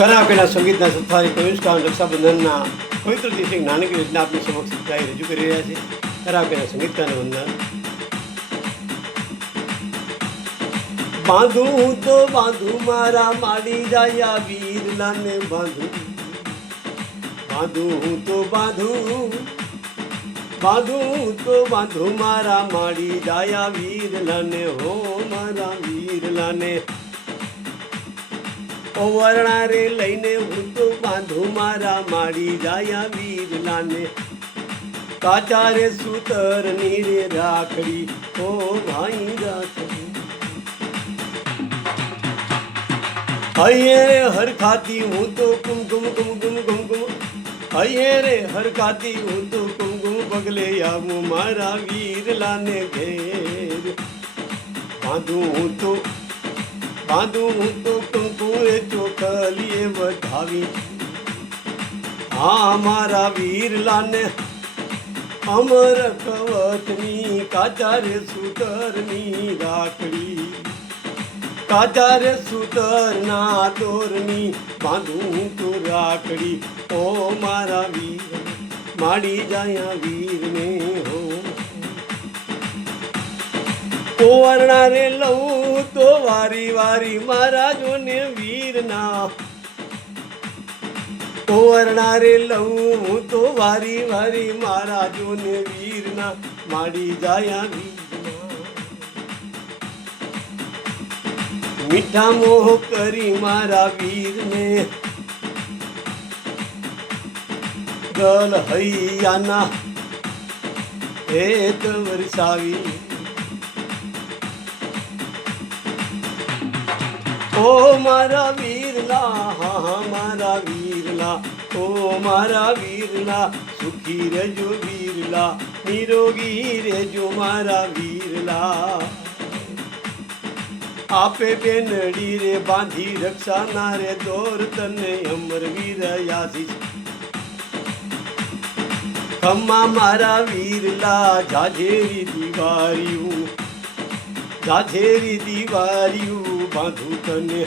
કરાઓકેના સંગીતના સથવારી કવિષ્કાન રક્ષાબંધનના પવિત્ર દિવસે નાનકડી રચના આપની સમક્ષ રજૂ કરી રહ્યા છે. કરાઓકેના સંગીતકારને વંદન. બાંધું તો બાંધું મારા માડી જાયા વીરલાને બાંધું, બાંધું તો બાંધું, બાંધું તો બાંધું મારા માડી જાયા વીરલાને, હો મારા વીરલાને. ઓવરણા રે લઈને હું તો બાંધું મારા માડી જાયા વીરલાને. કાચા રે સૂતર ની રે રાખડી, ઓ ભાઈ રાખડી. હૈયે રે હરખાતી હું તો કુમકુમ કુમકુમ કુમકુમ, હૈયે રે હરખાતી હું તો કુમકુમ પગલે આવું મારા વીરલાને ઘેર. બાંધું હું તો બાંધું હું તો કંકુએ ચોખલીએ વધાવી, હા મારા વીરલાને અમર કવચની કાચા રે સૂતરની રાખડી. કાચા રે સૂતરના દોરની બાંધું તો રાખડી, ઓ મારા વીર માડી જાયા વીરને હો. ઓવરણા રે લઉં તો વારી વારી મારા જોને વીરના. ઓવરણા રે લઉં તો વારી વારી મારા જોને વીરના, માડી જાયા વીરના. મીઠા મોહ કરી મારા વીરને ગલ હૈયાના હેત વરસાવી. ઓ મારા વીરલા, હા મારા વીરલા, ઓ મારા વીરલા. સુખી રહેજો વીરલા, નિરોગી રહેજો મારા વીરલા. આપે બેનડી રે બાંધી રક્ષાના રે દોર તને અમર વીર આશીષ. ખમ્મા મારા વીરલા જાજેરી દિવારીયું, જાજેરી દિવારીયું બાંધું તને.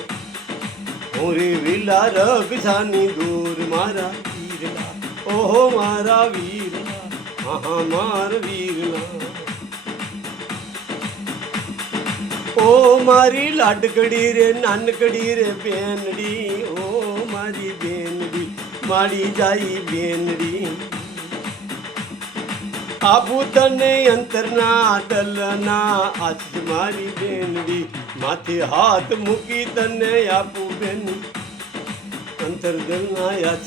ઓરે વીરલા રક્ષાની દોર મારા વીરલા, ઓહો મારા વીરલા, હા મારા વીરલા. ઓ મારી લાડકડી રે નાનકડી રે બેનડી, ઓ મારી બેનડી માડી જાય બેનડી. આબુ તને અંતરના દલના આજ મારી બેનડી, માથે હાથ મૂકી તને આપું બેન અંતર દલના આજ.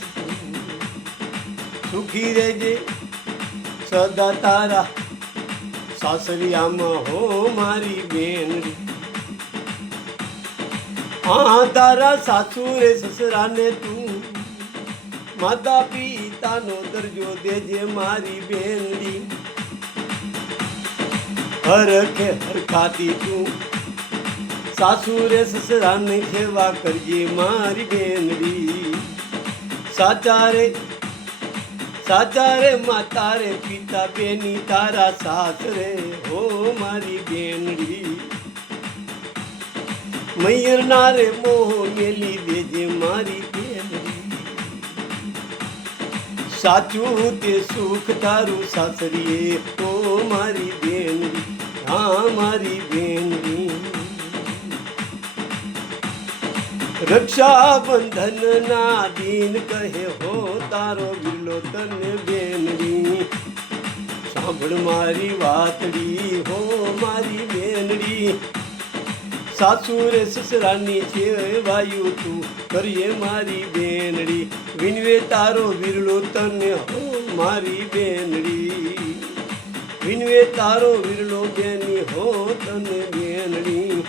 સુખી રહેજે સદા તારા સાસરિયામાં, હો મારી બેનડી. હા તારા સાસુ રે સસરાને તું માતા પિતાનો દરજ્જો દેજે મારી બેનડી. હરખે હરખાતી તું સાસુ રે સસરાને સેવા કરજે મારી બેનડી. સાચા રે માતા રે પિતા બેની તારા સાસરે, હો મારી બેનડી. મૈયરના રે મોહ મેલી દેજે મારી બેનડી. સાચું તે સુખ તારું સાસરીએ, ઓ મારી બેનડી, હા મારી બેનડી. રક્ષાબંધન ના દિન કહે હો તારો વિરલો તને બેનડી. સાંભળ મારી વાતડી, હો મારી બેનડી. સાસુ રે સસરાની છે વાયુ તું કરીએ મારી બેનડી. વિનવે તારો વિરલો તને, હો મારી બેનડી. વિનવે તારો વિરલો બેની, હો તને બેનડી.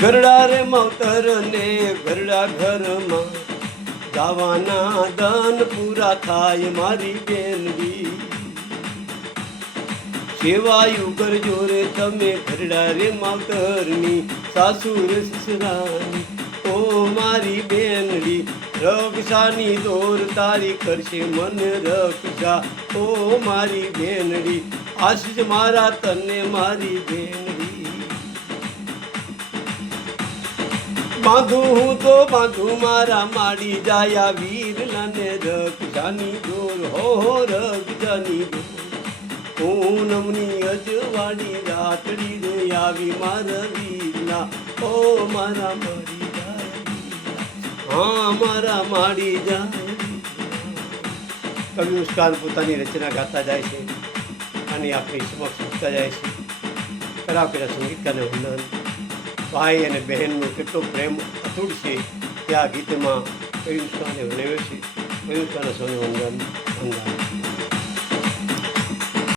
ગરડા રે માવતર ને ગરડા ઘરમાં ગાવાના દાન પૂરા થાય મારી બેનડી. સેવાયું કરજો રે તમે ઘરડા રે માવતરની, સાસુ રે સસરાની, ઓ મારી બેનડી. રક્ષાની દોર તારી કરશે મને રક્ષા, ઓ મારી બેનડી. આશીષ મારા તને મારી બેનડી. બાંધું હું તો બાંધું મારા માડી જાયા વીરલાને રક્ષાની દોર હો રક્ષાની દોર પૂનમની અજવાળી રાતડી રે આવી મારા વીરલા ઓ મારા માડી જાય હા મારા માડી જાય. કવિ મુસ્કાન પોતાની રચના ગાતા જાય છે અને આપણી સમક્ષ મૂકતા જાય છે. કરાવકેલા સંગીતકારને વંદન. ભાઈ અને બહેનનો કેટલો પ્રેમ અતૂટ છે તે આ ગીતમાં કવિ મુસ્કાને વર્ણવ્યો છે. કવિ મુસ્કાને સૌને વંદન વંદન.